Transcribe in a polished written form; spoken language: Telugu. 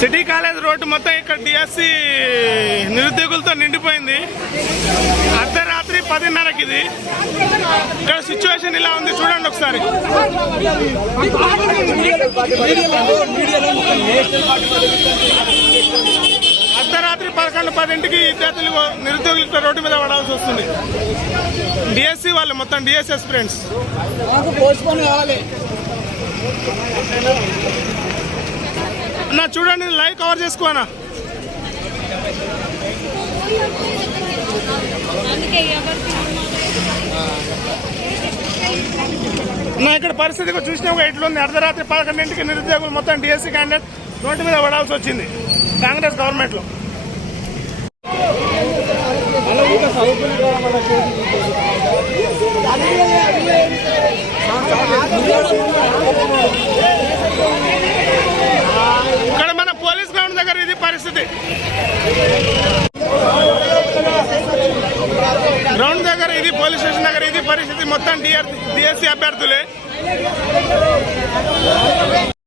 సిటీ కాలేజ్ రోడ్డు మొత్తం ఇక్కడ డిఎస్సి నిరుద్యోగులతో నిండిపోయింది. అర్ధరాత్రి 10:30కి ఇది. ఇక్కడ సిచ్యువేషన్ ఇలా ఉంది, చూడండి ఒకసారి. అర్ధరాత్రి 11:10కి విద్యార్థులు నిరుద్యోగులతో రోడ్డు మీద పడాల్సి వస్తుంది. డిఎస్సి వాళ్ళు మొత్తం డిఎస్సి ఎస్పిరెంట్స్. నా చూడండి, లైవ్ కవర్ చేసుకోనా. నా ఇక్కడ పరిస్థితి చూసినా ఎట్లుంది. అర్ధరాత్రి 11కి నిరుద్యోగులు మొత్తం డిఎస్సి క్యాండిడేట్ రోడ్డు మీద పడాల్సి వచ్చింది కాంగ్రెస్ గవర్నమెంట్ లో. ఇక్కడ మన పోలీస్ గ్రౌండ్ దగ్గర ఇది పరిస్థితి. గ్రౌండ్ దగ్గర ఇది, పోలీస్ స్టేషన్ దగ్గర ఇది పరిస్థితి. మొత్తం డిఎస్సి అభ్యర్థులే.